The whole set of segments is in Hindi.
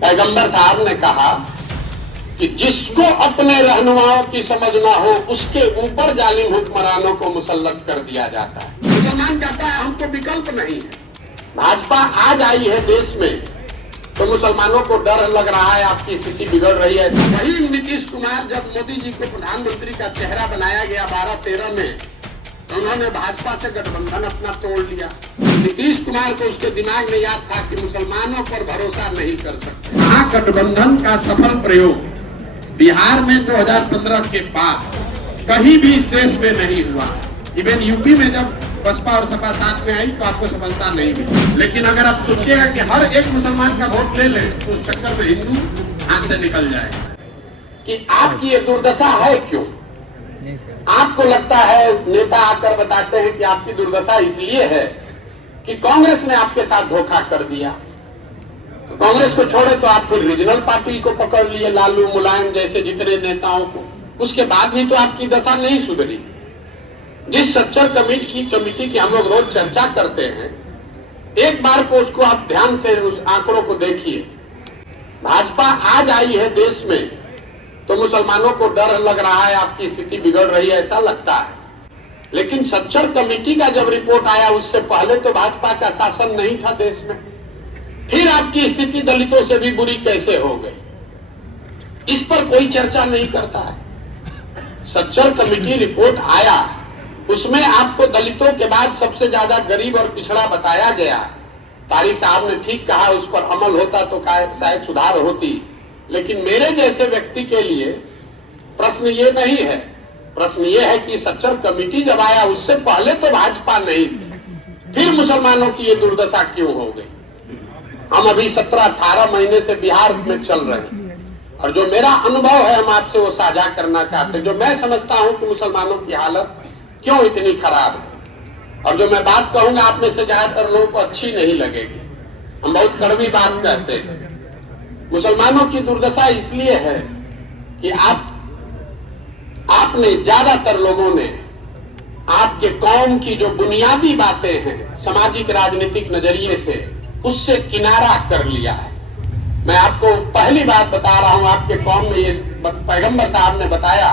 पैगंबर साहब ने कहा कि जिसको अपने रहनुमाओं की समझ ना हो उसके ऊपर जालिम हुक्मरानों को मुसल्लत कर दिया जाता है। मुसलमान कहता है हमको विकल्प नहीं है। भाजपा आज आई है देश में तो मुसलमानों को डर लग रहा है, आपकी स्थिति बिगड़ रही है। वही नीतीश कुमार जब मोदी जी को प्रधानमंत्री का चेहरा बनाया गया 12-13 में, तो उन्होंने भाजपा से गठबंधन अपना तोड़ लिया। नीतीश कुमार को उसके दिमाग में याद था कि मुसलमानों पर भरोसा नहीं कर सकते। महागठबंधन का सफल प्रयोग बिहार में 2015 के बाद कहीं भी इस देश में नहीं हुआ। इवन यूपी में जब बसपा और सपा साथ में आई तो आपको सफलता नहीं मिली। लेकिन अगर आप सोचिएगा कि हर एक मुसलमान का वोट ले लें तो उस चक्कर में हिंदू हाथ से निकल जाएगा। कि आपकी ये दुर्दशा है क्यों? आपको लगता है नेता आकर बताते हैं कि आपकी दुर्दशा इसलिए है कि कांग्रेस ने आपके साथ धोखा कर दिया। तो कांग्रेस को छोड़े तो आप फिर रीजनल पार्टी को पकड़ लिए, लालू मुलायम जैसे जितने नेताओं को। उसके बाद भी तो आपकी दशा नहीं सुधरी। जिस सच्चर कमेटी की हम लोग रोज चर्चा करते हैं, एक बार को उसको आप ध्यान से उस आंकड़ों को देखिए। भाजपा आज आई है देश में तो मुसलमानों को डर लग रहा है, आपकी स्थिति बिगड़ रही है, ऐसा लगता है। लेकिन सच्चर कमेटी का जब रिपोर्ट आया उससे पहले तो भाजपा का शासन नहीं था देश में। फिर आपकी स्थिति दलितों से भी बुरी कैसे हो गई, इस पर कोई चर्चा नहीं करता है। सच्चर कमेटी रिपोर्ट आया, उसमें आपको दलितों के बाद सबसे ज्यादा गरीब और पिछड़ा बताया गया। तारिक साहब ने ठीक कहा, उस पर अमल होता तो शायद सुधार होती। लेकिन मेरे जैसे व्यक्ति के लिए प्रश्न ये नहीं है। प्रश्न ये है कि सच्चर कमेटी जब आया उससे पहले तो भाजपा नहीं थी, फिर मुसलमानों की ये दुर्दशा क्यों हो गई? हम अभी 17-18 महीने से बिहार में चल रहे हैं और जो मेरा अनुभव है हम आपसे वो साझा करना चाहते हैं। जो मैं समझता हूं कि मुसलमानों की हालत क्यों इतनी खराब है, और जो मैं बात कहूंगा आप में से ज्यादातर लोगों को अच्छी नहीं लगेगी। हम बहुत कड़वी बात कहते हैं। मुसलमानों की दुर्दशा इसलिए है कि आपने ज्यादातर लोगों ने आपके कौम की जो बुनियादी बातें हैं सामाजिक राजनीतिक नजरिए से, उससे किनारा कर लिया है। मैं आपको पहली बात बता रहा हूं, आपके कौम में ये पैगंबर साहब ने बताया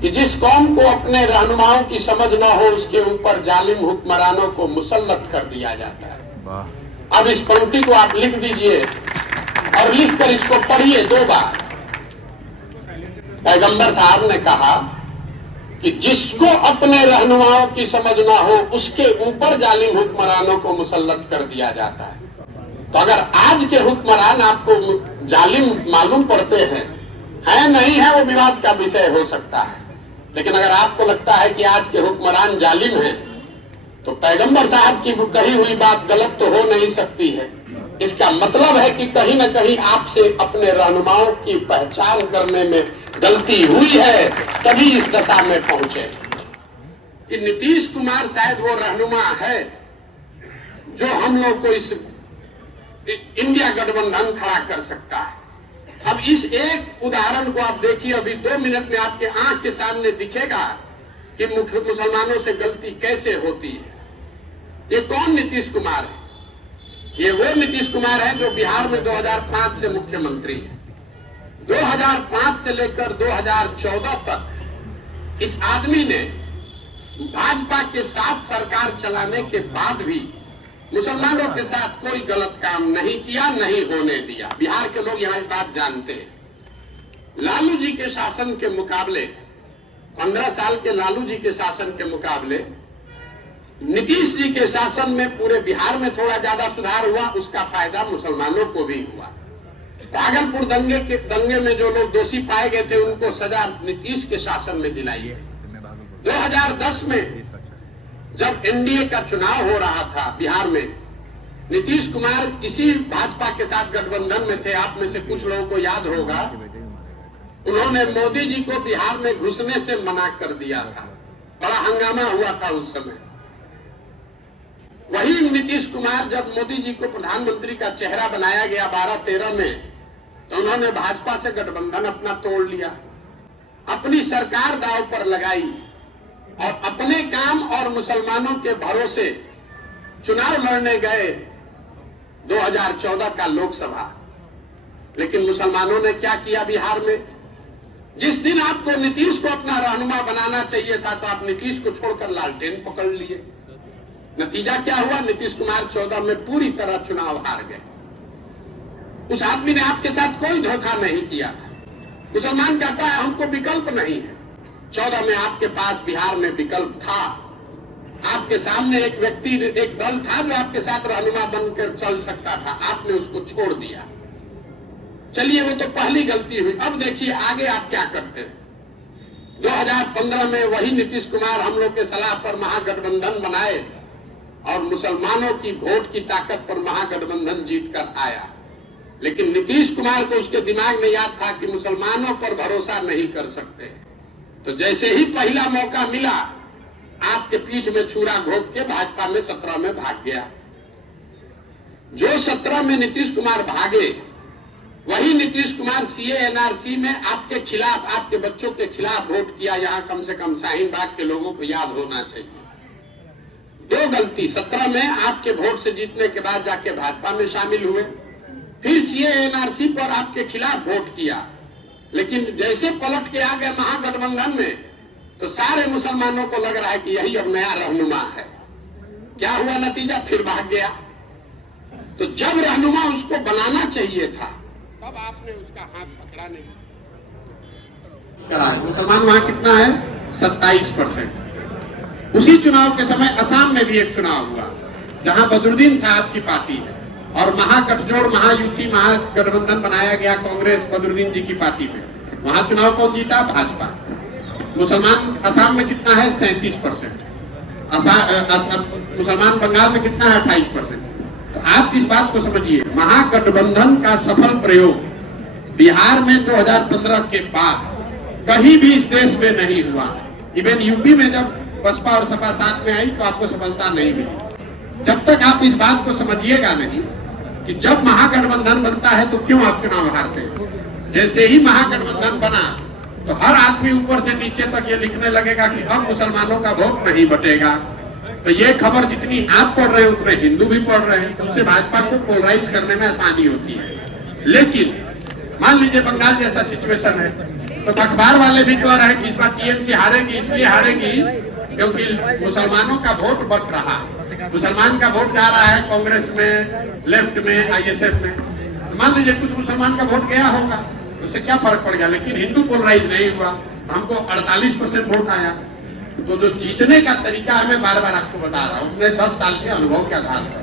कि जिस कौम को अपने रहनुमाओं की समझ न हो उसके ऊपर जालिम हुक्मरानों को मुसल्लत कर दिया जाता है। अब इस पंक्ति को आप लिख दीजिए और लिखकर इसको पढ़िए 2 बार। पैगंबर साहब ने कहा कि जिसको अपने रहनुमाओं की समझ ना हो उसके ऊपर जालिम हुक्मरानों को मुसल्लत कर दिया जाता है। तो अगर आज के हुक्मरान आपको जालिम मालूम पड़ते हैं, है नहीं है वो विवाद का विषय हो सकता है। लेकिन अगर आपको लगता है कि आज के हुक्मरान जालिम हैं, तो पैगंबर साहब की कही हुई बात गलत तो हो नहीं सकती है। इसका मतलब है कि कहीं न कहीं आपसे अपने रहनुमाओं की पहचान करने में गलती हुई है, तभी इस दशा में पहुंचे। कि नीतीश कुमार शायद वो रहनुमा है जो हम लोग को इस इंडिया गठबंधन खड़ा कर सकता है। अब इस एक उदाहरण को आप देखिए, अभी 2 मिनट में आपके आंख के सामने दिखेगा कि मुसलमानों से गलती कैसे होती है। ये कौन नीतीश कुमार है? ये वो नीतीश कुमार है जो बिहार में 2005 से मुख्यमंत्री है। 2005 से लेकर 2014 तक इस आदमी ने भाजपा के साथ सरकार चलाने के बाद भी मुसलमानों के साथ कोई गलत काम नहीं किया, नहीं होने दिया। बिहार के लोग यहाँ इस बात जानते हैं। लालू जी के शासन के मुकाबले, 15 साल के लालू जी के शासन के मुकाबले नीतीश जी के शासन में पूरे बिहार में थोड़ा ज्यादा सुधार हुआ। उसका फायदा मुसलमानों को भी हुआ। भागलपुर दंगे में जो लोग दोषी पाए गए थे उनको सजा नीतीश के शासन में दिलाई गई। 2010 में जब एनडीए का चुनाव हो रहा था बिहार में, नीतीश कुमार इसी भाजपा के साथ गठबंधन में थे। आप में से कुछ लोगों को याद होगा, उन्होंने मोदी जी को बिहार में घुसने से मना कर दिया था। बड़ा हंगामा हुआ था उस समय। वही नीतीश कुमार जब मोदी जी को प्रधानमंत्री का चेहरा बनाया गया 12-13 में, तो उन्होंने भाजपा से गठबंधन अपना तोड़ लिया, अपनी सरकार दांव पर लगाई और अपने काम और मुसलमानों के भरोसे चुनाव लड़ने गए 2014 का लोकसभा। लेकिन मुसलमानों ने क्या किया बिहार में? जिस दिन आपको नीतीश को अपना रहनुमा बनाना चाहिए था तो आप नीतीश को छोड़कर लालटेन पकड़ लिए। नतीजा क्या हुआ? नीतीश कुमार 14 में पूरी तरह चुनाव हार गए। उस आदमी ने आपके साथ कोई धोखा नहीं किया था। मुसलमान कहता है हमको विकल्प नहीं है। 14 में आपके पास बिहार में विकल्प था। आपके सामने एक व्यक्ति, एक दल था जो आपके साथ रहनुमा बनकर चल सकता था, आपने उसको छोड़ दिया। चलिए वो तो पहली गलती हुई। अब देखिए आगे आप क्या करते हैं। 2015 में वही नीतीश कुमार हम लोग के सलाह पर महागठबंधन बनाए और मुसलमानों की वोट की ताकत पर महागठबंधन जीतकर आया। लेकिन नीतीश कुमार को उसके दिमाग में याद था कि मुसलमानों पर भरोसा नहीं कर सकते। तो जैसे ही पहला मौका मिला आपके पीठ में छुरा घोंप के भाजपा में 17 में भाग गया। जो 17 में नीतीश कुमार भागे वही नीतीश कुमार सीए एनआरसी में आपके खिलाफ, आपके बच्चों के खिलाफ वोट किया। यहां कम से कम शाहीन बाग के लोगों को याद होना चाहिए। दो गलती, 17 में आपके वोट से जीतने के बाद जाके भाजपा में शामिल हुए, फिर सीए एनआरसी पर आपके खिलाफ वोट किया। लेकिन जैसे पलट के आ गए महागठबंधन में तो सारे मुसलमानों को लग रहा है कि यही अब नया रहनुमा है। क्या हुआ नतीजा? फिर भाग गया। तो जब रहनुमा उसको बनाना चाहिए था तब आपने उसका हाथ पकड़ा नहीं। मुसलमान वहां कितना है? 27%। उसी चुनाव के समय असम में भी एक चुनाव हुआ जहां बदरुद्दीन साहब की पार्टी है और महागठजोड़, महायुति, महागठबंधन बनाया गया कांग्रेस बदरुद्दीन जी की पार्टी में। वहां चुनाव कौन जीता? भाजपा। मुसलमान असम में कितना है? 37%। मुसलमान बंगाल में कितना है? 28%। तो आप इस बात को समझिए, महागठबंधन का सफल प्रयोग बिहार में 2015 के बाद कहीं भी इस देश में नहीं हुआ। इवन यूपी में जब बसपा और सपा साथ में आई तो आपको सफलता नहीं मिली। जब तक आप इस बात को समझिएगा नहीं कि जब महागठबंधन बनता है तो क्यों आप चुनाव हारते हैं। जैसे ही महागठबंधन बना तो हर आदमी ऊपर से नीचे तक ये लिखने लगेगा कि अब मुसलमानों का वोट नहीं बटेगा। तो ये खबर जितनी आप पढ़ रहे हैं उतने हिंदू भी पढ़ रहे हैं। उससे भाजपा को पोलराइज करने में आसानी होती है। लेकिन मान लीजिए बंगाल जैसा सिचुएशन है तो अखबार वाले भी कह रहे हैं कि इस बार टीएमसी हारेगी, इसलिए हारेगी क्योंकि मुसलमानों का वोट बढ़ रहा है। मुसलमान का वोट जा रहा है कांग्रेस में, लेफ्ट में, आईएसएफ में। तो मान लीजिए कुछ मुसलमान का वोट गया होगा, उससे क्या फर्क पड़ गया। लेकिन हिंदू पोलराइज नहीं हुआ, हमको 48% वोट आया। तो जो जीतने का तरीका है मैं बार बार आपको बता रहा हूं, अपने 10 साल के अनुभव के आधार पर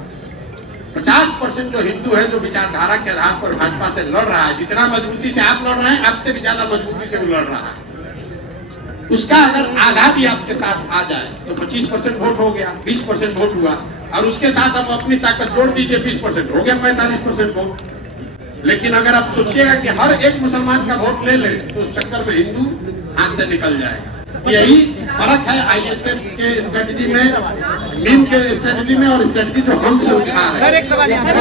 50% जो हिंदू है, जो विचारधारा के आधार पर भाजपा से लड़ रहा है, जितना मजबूती से आप लड़ रहे हैं आपसे भी ज्यादा मजबूती से वो लड़ रहा है, उसका अगर आधा भी आपके साथ आ जाए तो 25% वोट हो गया, 20% वोट हुआ। और उसके साथ आप अपनी ताकत जोड़ दीजिए, 20% हो गया, 45% वोट। लेकिन अगर आप सोचिएगा कि हर एक मुसलमान का वोट ले ले तो उस चक्कर में हिंदू हाथ से निकल जाएगा। यही फर्क है आईएसएफ के स्ट्रेटजी में, मीम के स्ट्रेटजी में और स्ट्रेटजी जो हम से उठा रहे हैं।